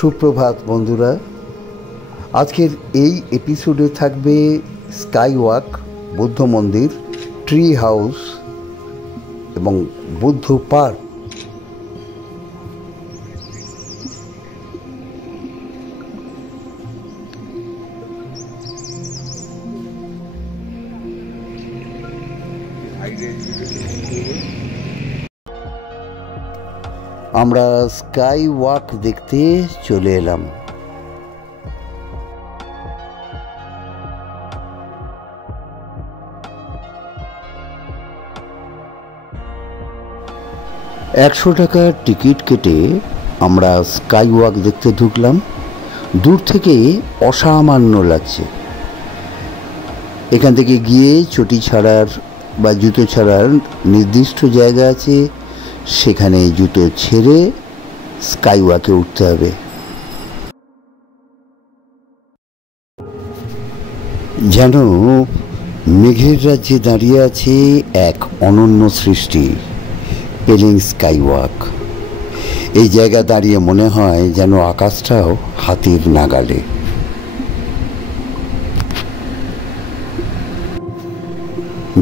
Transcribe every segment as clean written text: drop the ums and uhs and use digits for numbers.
সুপ্রভাত বন্ধুরা, আজকের এই এপিসোডে থাকবে স্কাই ওয়াক, বুদ্ধ মন্দির, ট্রি হাউস এবং বুদ্ধ পার্ক। আমরা স্কাই ওয়াক দেখতে চলে এলাম। $100 টিকিট কেটে আমরা স্কাই ওয়াক দেখতে ঢুকলাম। দূর থেকে অসামান্য লাগছে। এখান থেকে গিয়ে চটি ছাড়ার বা জুতো ছাড়ার নির্দিষ্ট জায়গা আছে, সেখানে জুতো ছেড়ে স্কাই ওয়াকে উঠতে হবে। যেন মেঘের রাজ্যে দাঁড়িয়ে আছে এক অনন্য সৃষ্টি, পেলিং স্কাই ওয়াক। এই জায়গা দাঁড়িয়ে মনে হয় যেন আকাশটাও হাতের নাগালে।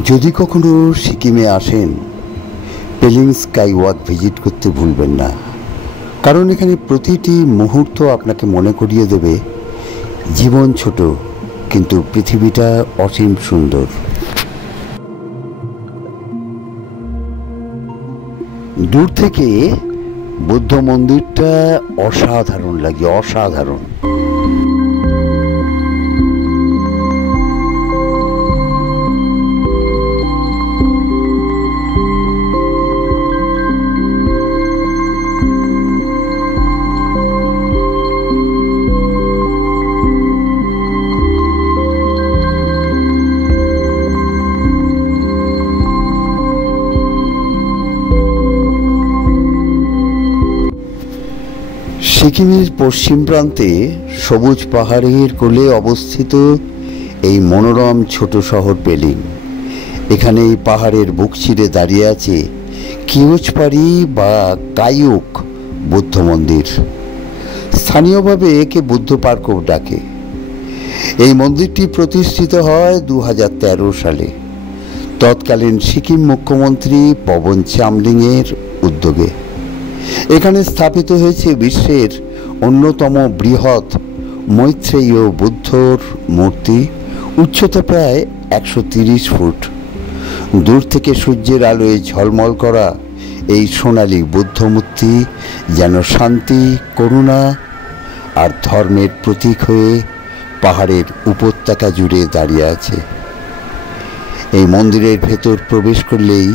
যদি কখনো সিকিমে আসেন, পেলিং স্কাই ওয়াক ভিজিট করতে ভুলবেন না, কারণ এখানে প্রতিটি মুহূর্ত আপনাকে মনে করিয়ে দেবে জীবন ছোট কিন্তু পৃথিবীটা অসীম সুন্দর। দূর থেকে বুদ্ধ মন্দিরটা অসাধারণ লাগে, অসাধারণ। সিকিমের পশ্চিম প্রান্তে সবুজ পাহাড়ের কোলে অবস্থিত এই মনোরম ছোট শহর পেলিং। এখানে এই পাহাড়ের বুক চিরে দাঁড়িয়ে আছে কিওচপাড়ি বা কাইউক বুদ্ধ মন্দির। স্থানীয়ভাবে একে বুদ্ধ পার্কও ডাকে। এই মন্দিরটি প্রতিষ্ঠিত হয় 2013 সালে তৎকালীন সিকিম মুখ্যমন্ত্রী পবন চামলিংয়ের উদ্যোগে। এখানে স্থাপিত হয়েছে বিশ্বের অন্যতম বৃহৎ মৈত্রেয়ী বুদ্ধর মূর্তি, উচ্চতা প্রায় 130 ফুট। দূর থেকে সূর্যের আলোয় ঝলমল করা এই সোনালী বুদ্ধ মূর্তি যেন শান্তি, করুণা আর ধর্মের প্রতীক হয়ে পাহাড়ের উপত্যকা জুড়ে দাঁড়িয়ে আছে। এই মন্দিরের ভেতর প্রবেশ করলেই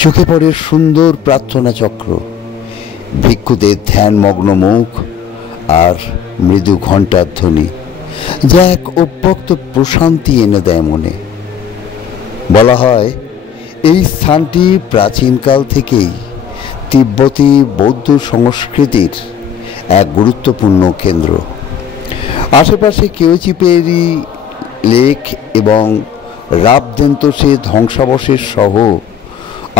চোখে পড়ে সুন্দর প্রার্থনা চক্র, ভিক্ষুদের ধ্যানমগ্ন মুখ আর মৃদু ঘণ্টার ধ্বনি, যা এক অব্যক্ত প্রশান্তি এনে দেয় মনে। বলা হয় এই স্থানটি প্রাচীনকাল থেকেই তিব্বতী বৌদ্ধ সংস্কৃতির এক গুরুত্বপূর্ণ কেন্দ্র। আশেপাশে কেওচিপেরি লেক এবং রাবদেন্তসে ধ্বংসাবশেষ সহ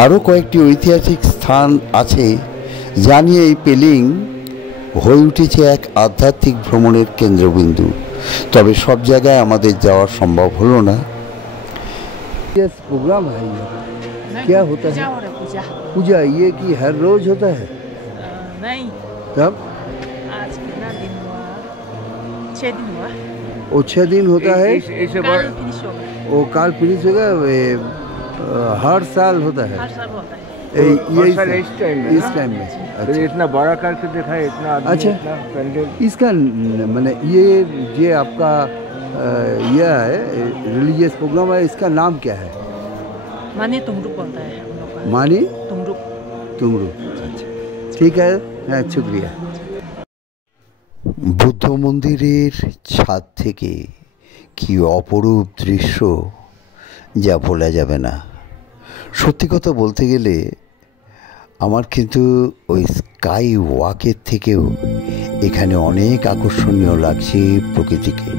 আরও কয়েকটি ঐতিহাসিক স্থান আছে, যা নিয়ে এই পেলিং হয়ে উঠেছে এক আধ্যাত্মিক ভ্রমণের কেন্দ্রবিন্দু। তবে সব জায়গায় আমাদের যাওয়া সম্ভব হলো না। प्रोग्राम है ये क्या होता है? पूजा ये कि हर रोज होता है? नहीं। तब आज कितना दिन हुआ? 6 दिन हुआ। वो 6 दिन होता है। कल फिनिश होगा। वो काल फिनिश होगा। हर साल होता है। हर साल होता है। ये इस टाइम में तो इतना बड़ा करके देखा है, इतना आदमी, अच्छा। इतना पैंडल। इसका मैंने ये आपका यह है रिलीजियस प्रोग्राम है, इसका नाम क्या है? मानी तुमरुक बोलता है हम लोग का। मानी तुमरुक। तुमरू। अच्छा, ठीक है, হ্যাঁ, শুক্রিয়া। বুদ্ধ মন্দিরের ছাদ থেকে কি অপরূপ দৃশ্য, যা ভোলা যাবে না। সত্যি কথা বলতে গেলে আমার কিন্তু ওই স্কাই ওয়াকের থেকেও এখানে অনেক আকর্ষণীয় লাগছে প্রকৃতিকে।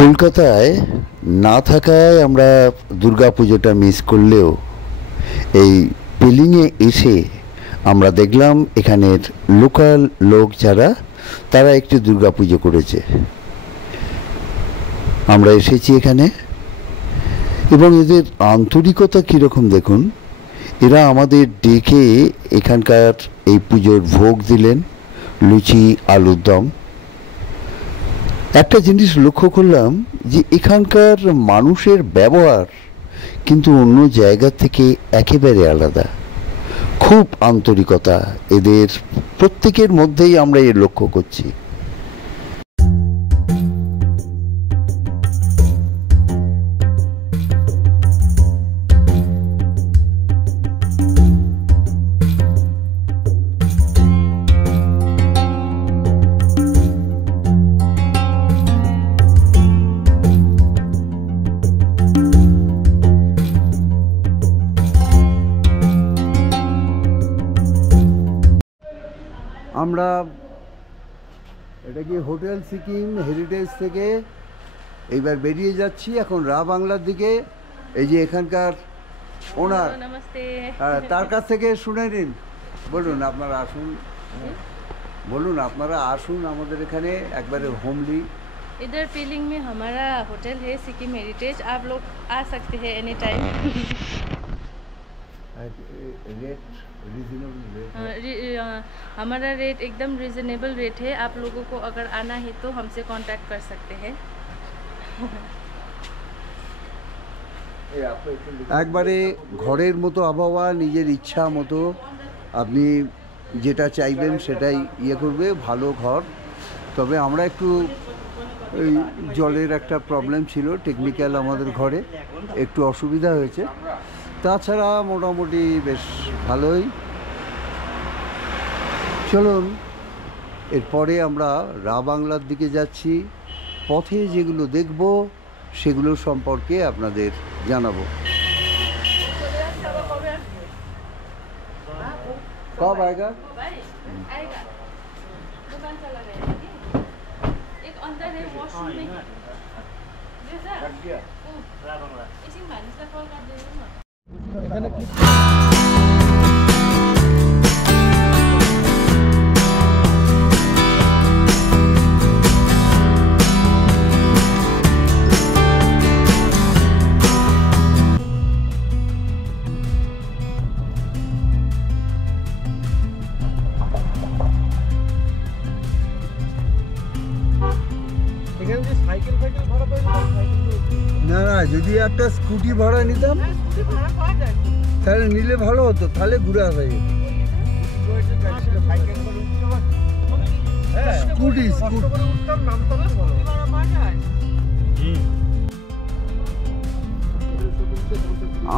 কলকাতায় না থাকায় আমরা দুর্গাপুজোটা মিস করলেও এই পেলিংয়ে এসে আমরা দেখলাম এখানের লোকাল লোক যারা তারা একটি দুর্গাপুজো করেছে। আমরা এসেছি এখানে এবং এদের আন্তরিকতা কীরকম দেখুন। এরা আমাদের ডেকে এখানকার এই পুজোর ভোগ দিলেন, লুচি, আলুর দম। একটা জিনিস লক্ষ্য করলাম যে এখানকার মানুষের ব্যবহার কিন্তু অন্য জায়গা থেকে একেবারে আলাদা। খুব আন্তরিকতা এদের প্রত্যেকের মধ্যেই আমরা এর লক্ষ্য করছি। আমরা এটা কি হোটেল সিকিম হেরিটেজ থেকে এইবার বেরিয়ে যাচ্ছি এখন রা বাংলার দিকে। এই যে এখানকার ওনার, তার কাছ থেকে শুনে নিন। বলুন আপনারা আসুন, বলুন আপনারা আসুন আমাদের এখানে একবারে হোমলি। इधर पेलिंग में हमारा होटल है सिक्किम हेरिटेज, आप लोग आ सकते हैं एनी टाइम। हमारा रेट एकदम रिजनेबल रेट है। आप लोगों को अगर आना है तो हमसे कांटेक्ट कर सकते हैं। একবারে ঘরের মতো আবহাওয়া, নিজের ইচ্ছা মতো আপনি যেটা চাইবেন সেটাই ইয়ে করবে, ভালো ঘর। তবে আমরা একটু এই জলের একটা প্রবলেম ছিল, টেকনিক্যাল আমাদের ঘরে একটু অসুবিধা হয়েছে, তাছাড়া মোটামুটি বেশ ভালোই। চলুন এরপরে আমরা রা বাংলার দিকে যাচ্ছি। পথে যেগুলো দেখব সেগুলো সম্পর্কে আপনাদের জানাবো। কব আয়েগা? दुकान चला गया है कि? एक अंदर है वॉशरूम में ही। जैसा? इसी मानस का कॉल कर दे ना। না না, যদি একটা স্কুটি ভাড়া নিতাম তাহলে নিলে ভালো হতো, তাহলে ঘুরে আসা যেত। স্কুটি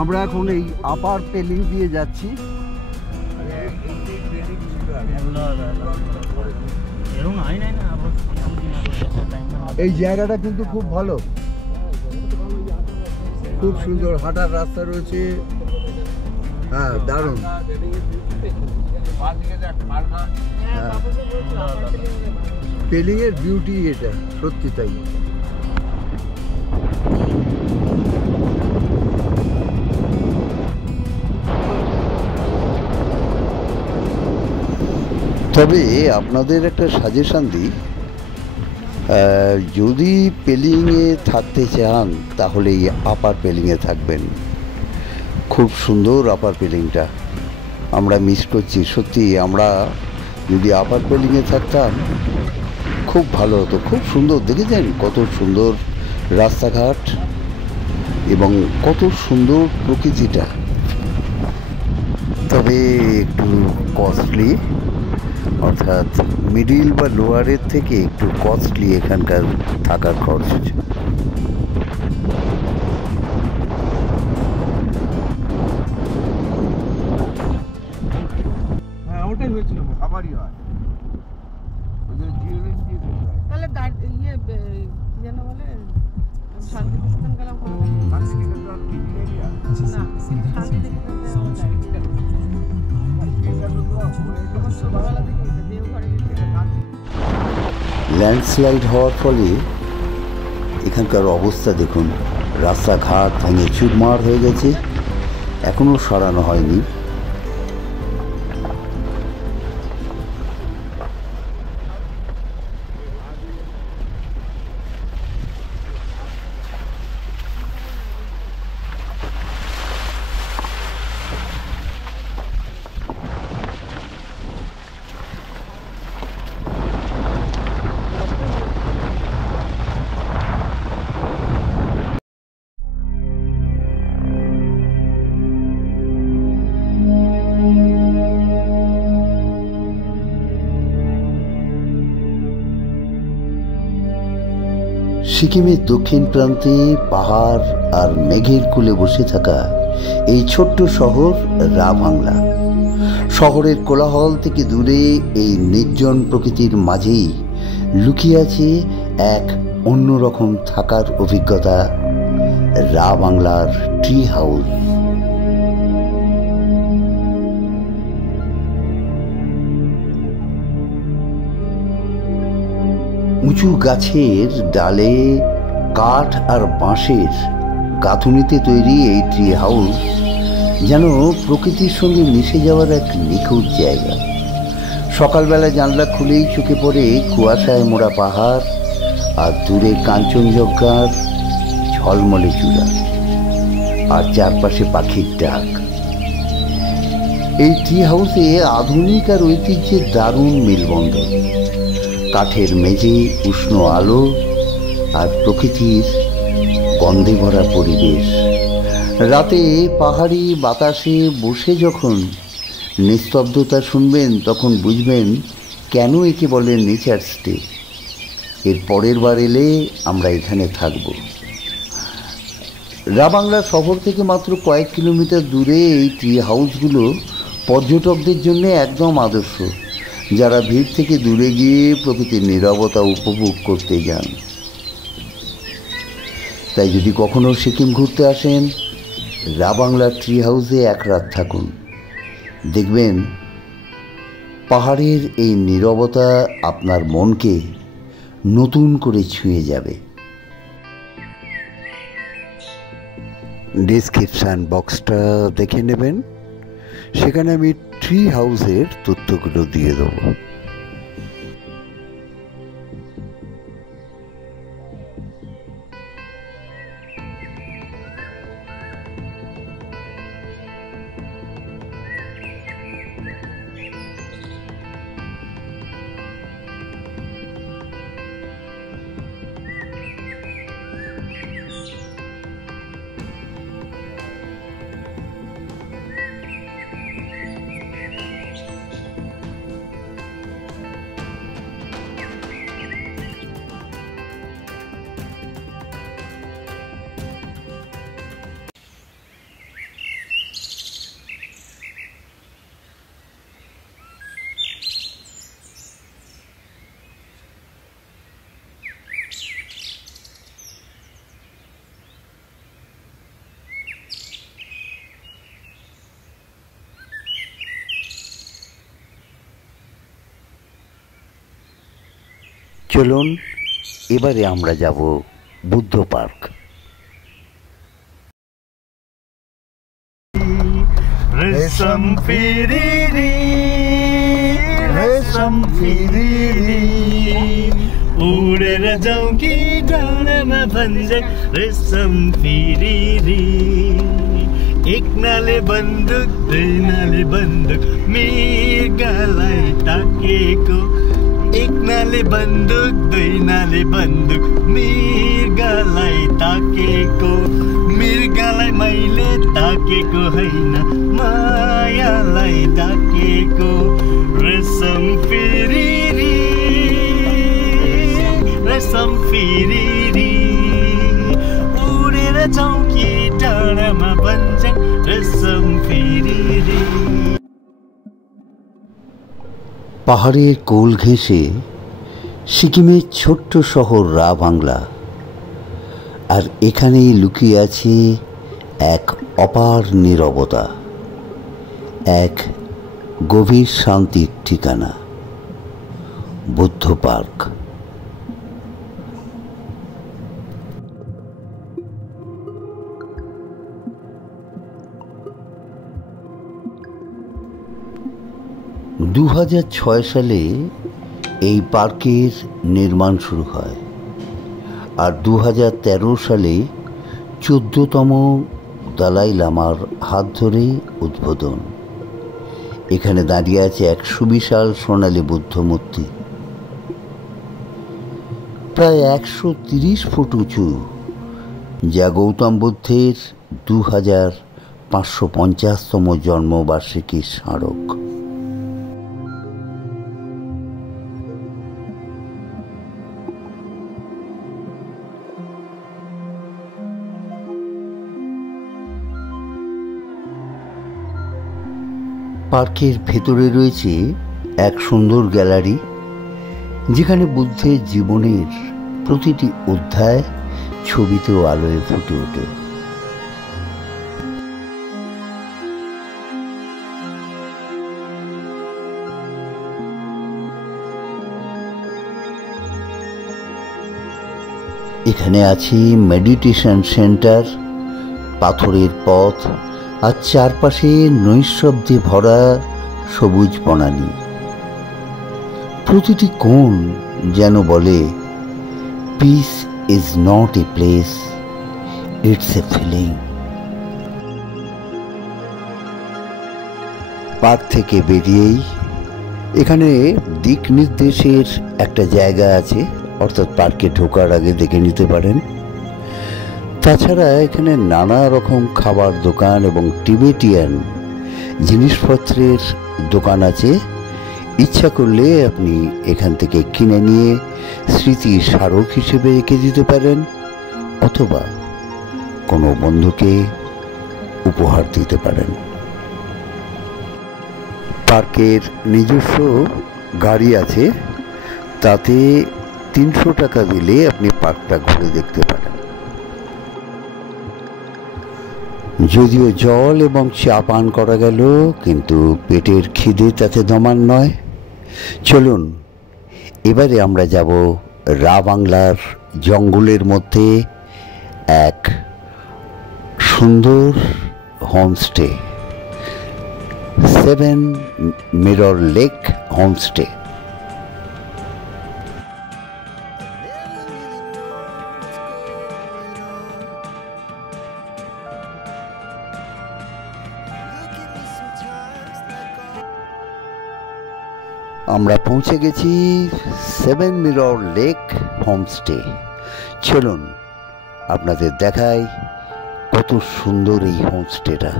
আমরা এখন এই আপার পেলিং দিয়ে যাচ্ছি। এই জায়গাটা কিন্তু খুব ভালো, খুব সুন্দর হাঁটার রাস্তা রয়েছে। হ্যাঁ, দারুণ। পেলিং এর বিউটি এটা, সত্যি তাই। তবে আপনাদের একটা সাজেশন দিই, যদি পেলিংয়ে থাকতে চান তাহলে এই আপার পেলিংয়ে থাকবেন। খুব সুন্দর আপার পেলিংটা, আমরা মিস করছি সত্যি। আমরা যদি আপার পেলিংয়ে থাকতাম খুব ভালো হতো, খুব সুন্দর। দেখেছেন কত সুন্দর রাস্তাঘাট এবং কত সুন্দর প্রকৃতিটা। তবে একটু কস্টলি, অর্থাৎ মিডিল বা লোয়ারের থেকে একটু কস্টলি এখানকার থাকার খরচ। হ্যাঁ, ওটাই হয়েছিল, আমারই হয়। তাহলে ইয়ে যেন বলে শান্তি প্রতিষ্ঠান গেলাম না, শান্তি ল্যান্ডস্লাইড হওয়ার ফলে এখানকার অবস্থা দেখুন, রাস্তাঘাট ভেঙে চুরমার হয়ে গেছে, এখনও সরানো হয়নি। সিকিমের দক্ষিণ প্রান্তে পাহাড় আর মেঘের কোলে বসে থাকা এই ছোট্ট শহর রা বাংলা। শহরের কোলাহল থেকে দূরে এই নির্জন প্রকৃতির মাঝেই লুকিয়ে আছে এক অন্যরকম থাকার অভিজ্ঞতা, রা বাংলার ট্রি হাউস। উঁচু গাছের ডালে কাঠ আর বাঁশের গাঁথুনিতে তৈরি এই ট্রি হাউস যেন প্রকৃতির সঙ্গে মিশে যাওয়ার এক নিখুঁত জায়গা। সকালবেলা জানলা খুলেই চোখে পড়ে কুয়াশায় মোড়া পাহাড় আর দূরে কাঞ্চনজঙ্ঘার ঝলমলে চূড়া, আর চারপাশে পাখির ডাক। এই ট্রি হাউসে আধুনিক আর ঐতিহ্যের দারুণ মেলবন্ধন। কাঠের মেঝে, উষ্ণ আলো আর প্রকৃতির গন্ধে ভরা পরিবেশ। রাতে পাহাড়ি বাতাসে বসে যখন নিস্তব্ধতা শুনবেন, তখন বুঝবেন কেন একে বলে নেচার স্টে। এর পরের বার এলে আমরা এখানে থাকব। রা বাংলা শহর থেকে মাত্র কয়েক কিলোমিটার দূরে এই ট্রি হাউসগুলো পর্যটকদের জন্য একদম আদর্শ, যারা ভিড় থেকে দূরে গিয়ে প্রকৃতির নীরবতা উপভোগ করতে যান। তাই যদি কখনো সিকিম ঘুরতে আসেন, রা বাংলা ট্রি হাউসে এক রাত থাকুন। দেখবেন পাহাড়ের এই নীরবতা আপনার মনকে নতুন করে ছুঁয়ে যাবে। ডেসক্রিপশন বক্সটা দেখে নেবেন, সেখানে আমি ট্রি হাউসের তথ্যগুলো দিয়ে দেবো। চলুন এবারে আমরা যাব বুদ্ধ পার্ক। रेशम फिरीरी रेशम फिरीरी उडेर जाउँ कि डाँडामा भन्छ रेशम फिरीरी। एक नाले बन्दुक दुई नाले बन्दुक मृगलाई ताकेको, एक नाले बन्दुक दुई नाले बन्दुक मृगलाई ताकेको। मृगलाई मैले ताकेको होइन, मायालाई ताकेको। रेशम फिरीरी रेशम फिरीरी उडेर जाउँ कि डाँडामा भन्छन् रेशम फिरीरी। পাহাড়ের কোল ঘেঁষে সিকিমের ছোট্ট শহর রা বাংলা, আর এখানেই লুকিয়ে আছে এক অপার নীরবতা, এক গভীর শান্তির ঠিকানা, বুদ্ধ পার্ক। 2006 সালে এই পার্কের নির্মাণ শুরু হয় আর 2013 সালে 14তম দালাই লামার হাত ধরে উদ্বোধন। এখানে দাঁড়িয়ে আছে এক সুবিশাল সোনালী বুদ্ধ মূর্তি, প্রায় 130 ফুট উঁচু, যা গৌতম বুদ্ধের 2550তম জন্মবার্ষিকীর স্মারক। পার্কের ভেতরে রয়েছে এক সুন্দর গ্যালারি, যেখানে বুদ্ধের জীবনের প্রতিটি অধ্যায় ছবিতে ও আলোয় ফুটে ওঠে। এখানে আছে মেডিটেশন সেন্টার, পাথরের পথ আর চারপাশে নৈঃশব্দে ভরা সবুজ বনানী। প্রতিটি কোণ যেন বলে, peace is not a place, it's a feeling. Park থেকে বেরিয়েই এখানে দিক নির্দেশের একটা জায়গা আছে, অর্থাৎ পার্কে ঢোকার আগে দেখে নিতে পারেন। তাছাড়া এখানে নানা রকম খাবার দোকান এবং টিবেটিয়ান জিনিসপত্রের দোকান আছে। ইচ্ছা করলে আপনি এখান থেকে কিনে নিয়ে স্মৃতি স্মারক হিসেবে রেখে দিতে পারেন, অথবা কোনো বন্ধুকে উপহার দিতে পারেন। পার্কের নিজস্ব গাড়ি আছে, তাতে 300 টাকা দিলে আপনি পার্কটা ঘুরে দেখতে পারেন। যদিও জল এবং চা পান করা গেল, কিন্তু পেটের খিদে তাতে দমান নয়। চলুন এবারে আমরা যাব রা বাংলার জঙ্গলের মধ্যে এক সুন্দর হোমস্টে, 7 মিরর লেক হোমস্টে। আমরা পৌঁছে গেছি 7 মিরর লেক হোমস্টে। চলুন আপনাদের দেখাই কত সুন্দর এই হোমস্টেটা।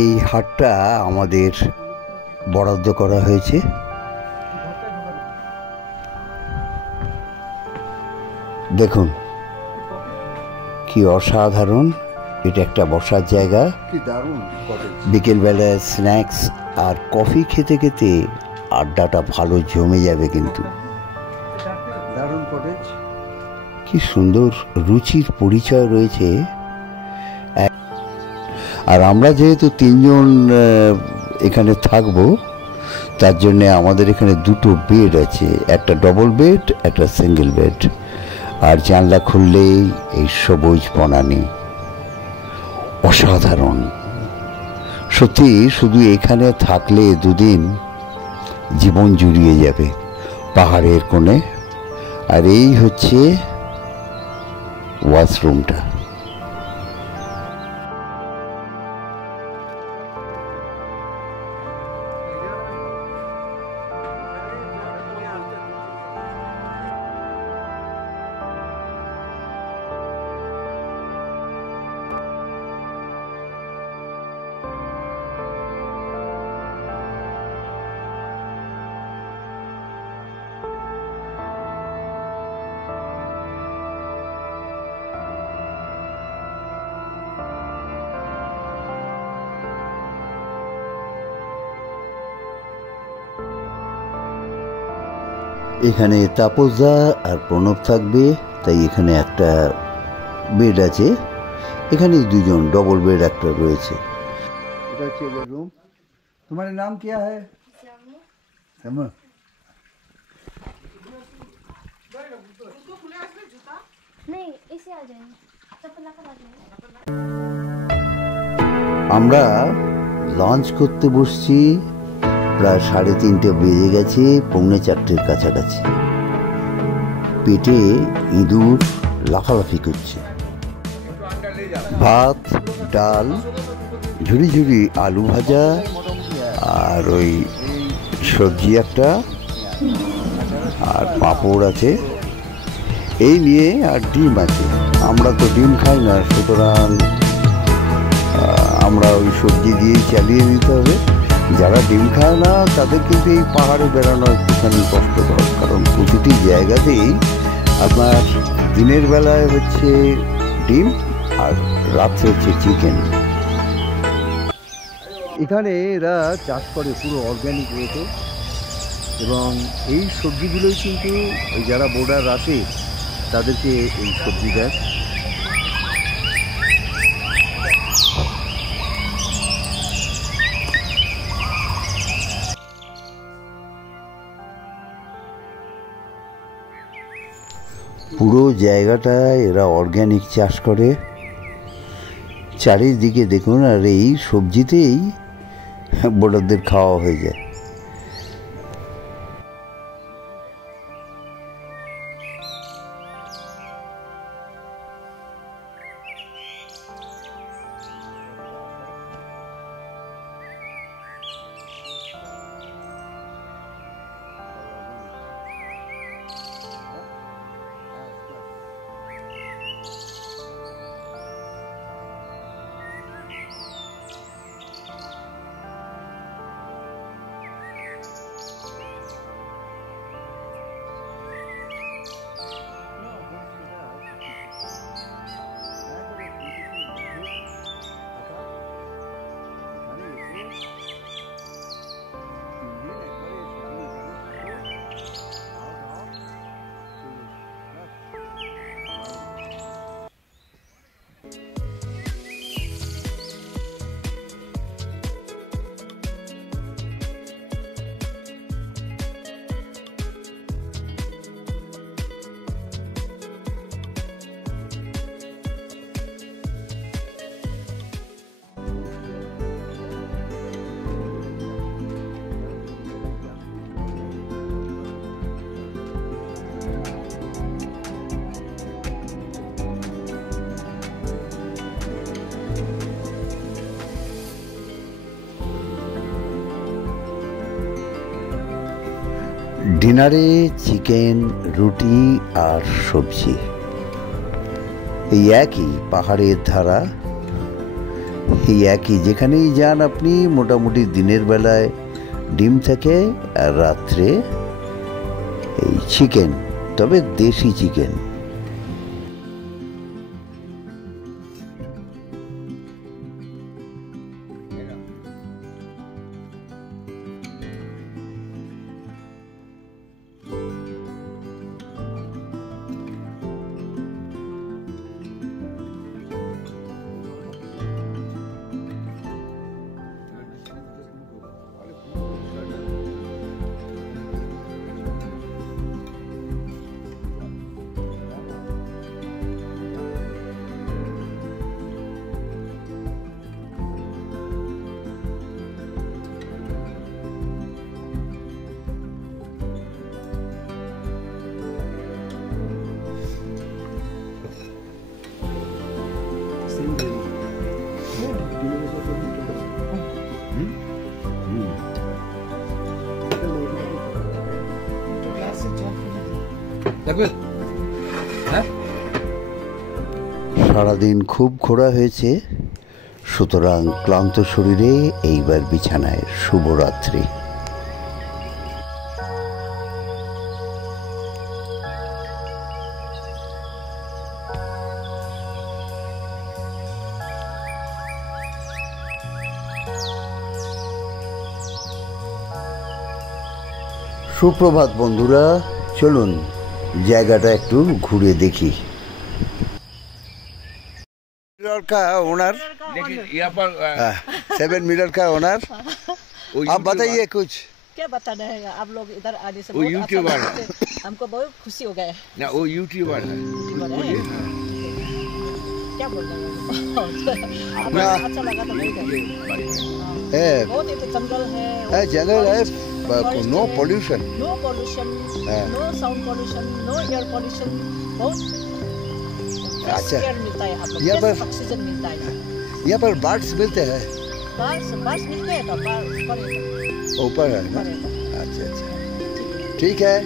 এই হাটটা আমাদের বরাদ্দ করা হয়েছে। দেখুন কি অসাধারণ, এটা একটা বসার জায়গা। কি দারুণ কটেজ। বিকেলবেলায় স্ন্যাক্স আর কফি খেতে খেতে আড্ডাটা ভালো জমে যাবে। কিন্তু দারুণ কটেজ। কি সুন্দর রুচির পরিচয় রয়েছে। আর আমরা যেহেতু 3 জন এখানে থাকবো, তার জন্য আমাদের এখানে 2টো বেড আছে, একটা ডবল বেড, একটা সিঙ্গেল বেড। আর জানলা খুললেই এই সবুজ বনানী, অসাধারণ। সত্যি শুধু এখানে থাকলে 2 দিন জীবন জুড়িয়ে যাবে। পাহাড়ের কোণে, আর এই হচ্ছে ওয়াশরুমটা। এখানে তাপসদা আর প্রণব থাকবে, তাই এখানে একটা বেড আছে। এখানে 2 জন, ডবল বেড একটা রয়েছে। এটা হচ্ছে রুম। তোমার নাম কি है? শ্যামা। ऐसे आ जाएंगे चप्पल लाकर आ जाएंगे আমরা লঞ্চ করতে বসছি প্রায় 3:30 বেজে গেছে, 3:45 কাছাকাছি। পেটে ইঁদুর লাফালাফি করছে। ভাত, ডাল, ঝুড়ি ঝুড়ি আলু ভাজা আর ওই সবজি একটা আর পাঁপড় আছে, এই নিয়ে আর ডিম আছে। আমরা তো ডিম খাই না, সুতরাং আমরা ওই সবজি দিয়েই চালিয়ে দিতে হবে। যারা ডিম খায় না তাদের কিন্তু এই পাহাড়ে বেড়ানো একটুখানি কষ্টকর, কারণ প্রতিটি জায়গাতেই আপনার দিনের বেলায় হচ্ছে ডিম আর রাত্রে হচ্ছে চিকেন। এখানে এরা চাষ করে পুরো অর্গ্যানিক ওয়েতে, এবং এই সবজিগুলোই কিন্তু ওই যারা বোর্ডার আসে তাদেরকে এই সবজি দেয়। পুরো জায়গাটায় এরা অর্গ্যানিক চাষ করে, চারিদিকে দেখুন, আর এই সবজিতেই বোর্ডারদের খাওয়া হয়ে যায়। ডিনারে চিকেন, রুটি আর সবজি, এই একই পাহাড়ের ধারা, এই একই যেখানেই যান আপনি মোটামুটি দিনের বেলায় ডিম থাকে আর রাত্রে এই চিকেন, তবে দেশি চিকেন। সারাদিন খুব ঘোরা হয়েছে, সুতরাং ক্লান্ত শরীরে এইবার বিছানায়। শুভরাত্রি। সুপ্রভাত বন্ধুরা, চলুন জায়গাটা একটু घूरे देखी। मिरर का ओनर, लेकिन यहाँ पर 7 मिरर का ओनर, आप बताइए कुछ। क्या बताना है, आप लोग इधर आने से वो बहुत यूट्यूबर अच्छा लगता है। हमको बहुत खुशी हो गया है। ना वो यूट्यूबर है। यूट्यूबर है। क्या बोल रहे हैं आपको अच्छा लगा तो नहीं गए है बहुत ही जंगल है जंगल है, no pollution, no pollution, no sound pollution, no air pollution, बहुत अच्छा। एयर मिलता है आप लोग, यहाँ पर ऑक्सीजन मिलता है। यहाँ पर बर्ड्स मिलते हैं, बस मिलते हैं तो ऊपर है ना? अच्छा अच्छा, ठीक है।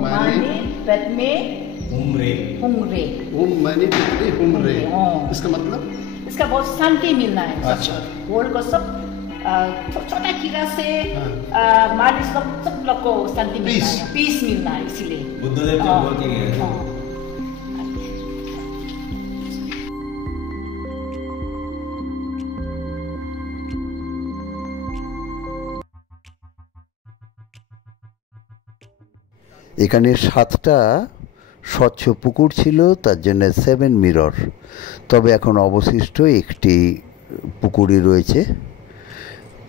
मानी पेटमे उम्रे हुंगरे, मानी पेटमे हुंगरे, हाँ। इसका मतलब इसका बहुत शांति मिलना है। अच्छा। वर्ल्ड को सब छोटा कीड़ा से मानी सब लोग को शांति मिलना है, पीस मिलना है, इसीलिए बुद्धदेव जब बोल के गए थे हाँ। এখানে 7টা স্বচ্ছ পুকুর ছিল, তার জন্য 7 মিরর। তবে এখন অবশিষ্ট একটি পুকুরই রয়েছে,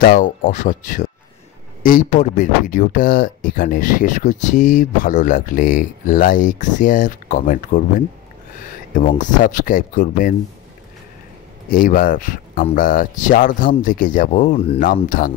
তাও অস্বচ্ছ। এই পর্বের ভিডিওটা এখানে শেষ করছি। ভালো লাগলে লাইক, শেয়ার, কমেন্ট করবেন এবং সাবস্ক্রাইব করবেন। এইবার আমরা 4 ধাম থেকে যাব নামথাং।